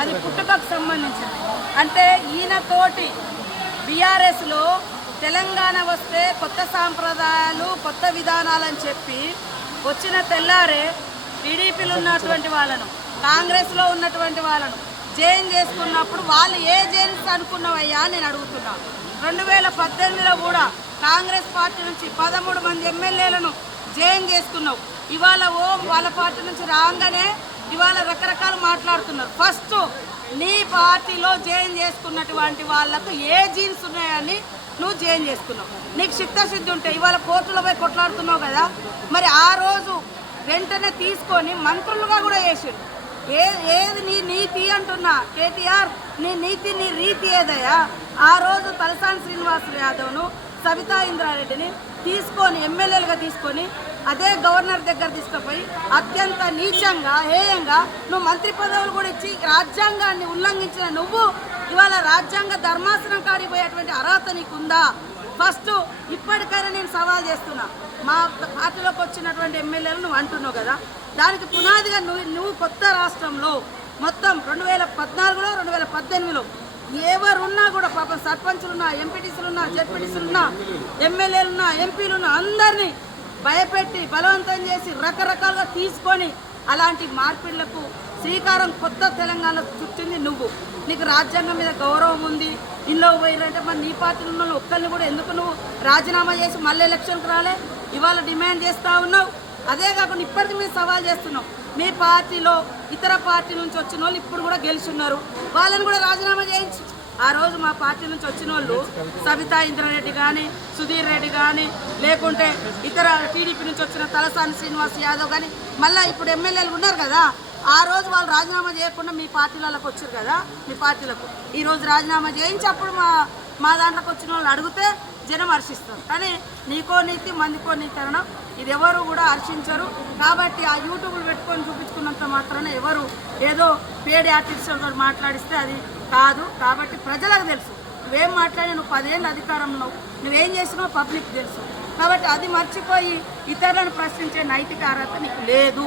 అది పుట్టుకకు సంబంధించింది. అంటే ఈయనతోటి బీఆర్ఎస్లో తెలంగాణ వస్తే కొత్త సాంప్రదాయాలు కొత్త విధానాలని చెప్పి వచ్చిన తెల్లారే టీడీపీలో ఉన్నటువంటి వాళ్ళను కాంగ్రెస్లో ఉన్నటువంటి వాళ్ళను జైన్ చేసుకున్నప్పుడు వాళ్ళు ఏ జైన్స్ అనుకున్నావయ్యా నేను అడుగుతున్నాను. 2018లో కూడా కాంగ్రెస్ పార్టీ నుంచి 13 మంది ఎమ్మెల్యేలను జైన్ చేసుకున్నావు. ఇవాళ వాళ్ళ పార్టీ నుంచి రాగానే ఇవాళ రకరకాలు మాట్లాడుతున్నారు. ఫస్ట్ నీ పార్టీలో జైన్ చేసుకున్నటువంటి వాళ్ళకు ఏ జీన్స్ ఉన్నాయని నువ్వు జైన్ చేసుకున్నావు. నీకు చిత్తశుద్ధి ఉంటే ఇవాళ కోర్టులో పోయి కొట్లాడుతున్నావు కదా, మరి ఆ రోజు వెంటనే తీసుకొని మంత్రులుగా కూడా చేసారు. ఏది నీ నీతి అంటున్నా కేటీఆర్, నీ నీతి నీ రీతి ఏదయ్యా? ఆ రోజు తలసాని శ్రీనివాస్ యాదవ్ను సబితా ఇంద్రారెడ్డిని తీసుకొని ఎమ్మెల్యేలుగా తీసుకొని అదే గవర్నర్ దగ్గర తీసుకుపోయి అత్యంత నీచంగా హేయంగా నువ్వు మంత్రి పదవులు కూడా ఇచ్చి రాజ్యాంగాన్ని ఉల్లంఘించిన నువ్వు ఇవాళ రాజ్యాంగ ధర్మాసనం కాడిపోయేటువంటి అర్హత నీకుందా? ఫస్ట్ ఇప్పటికైనా నేను సవాల్ చేస్తున్నా. మా పార్టీలోకి వచ్చినటువంటి ఎమ్మెల్యేలు నువ్వు అంటున్నావు కదా, దానికి పునాదిగా నువ్వు కొత్త రాష్ట్రంలో మొత్తం 2014లో 2018లో ఎవరున్నా కూడా పాపం సర్పంచులున్నా, ఎంపీటీసీలున్నా, జెడ్పీటీసీలున్నా, ఎమ్మెల్యేలున్నా, ఎంపీలున్నా అందరినీ భయపెట్టి బలవంతం చేసి రకరకాలుగా తీసుకొని అలాంటి మార్పిళ్లకు శ్రీకారం కొత్త తెలంగాణలో చుట్టింది నువ్వు. నీకు రాజ్యాంగం మీద గౌరవం ఉంది. ఇంట్లో పోయినంటే మరి నీ పార్టీలో ఉన్న ఒక్కరిని కూడా ఎందుకు నువ్వు రాజీనామా చేసి మళ్ళీ ఎలక్షన్కి రాలే? ఇవాళ డిమాండ్ చేస్తూ ఉన్నావు. అదే కాకుండా ఇప్పటికీ మీరు సవాల్ చేస్తున్నావు. మీ పార్టీలో ఇతర పార్టీ నుంచి వచ్చిన వాళ్ళు ఇప్పుడు కూడా గెలుచున్నారు, వాళ్ళని కూడా రాజీనామా చేయించు. ఆ రోజు మా పార్టీ నుంచి వచ్చిన వాళ్ళు సబితా ఇంద్రారెడ్డి కానీ, సుధీర్ రెడ్డి కానీ, లేకుంటే ఇతర టీడీపీ నుంచి వచ్చిన తలసాని శ్రీనివాస్ యాదవ్ కానీ, మళ్ళీ ఇప్పుడు ఎమ్మెల్యేలు ఉన్నారు కదా, ఆ రోజు వాళ్ళు రాజీనామా చేయకుండా మీ పార్టీలకు వచ్చారు కదా, మీ పార్టీలకు ఈరోజు రాజీనామా చేయించి అప్పుడు మా దాంట్లోకి వచ్చిన వాళ్ళు అడిగితే జనం హర్షిస్తారు. కానీ నీకో నీతి మందికో నీతి అనడం ఇది ఎవరు కూడా హర్షించరు. కాబట్టి ఆ యూట్యూబ్లు పెట్టుకొని చూపించుకున్నంత మాత్రాన ఎవరు ఏదో పేడి ఆర్టిస్టులతో మాట్లాడిస్తే అది కాదు. కాబట్టి ప్రజలకు తెలుసు నువ్వేం మాట్లాడి, నువ్వు 10 ఏళ్ళు అధికారంలో నువ్వేం చేసినావో పబ్లిక్ తెలుసు. కాబట్టి అది మర్చిపోయి ఇతరులను ప్రశ్నించే నైతిక అర్హత నీకు లేదు.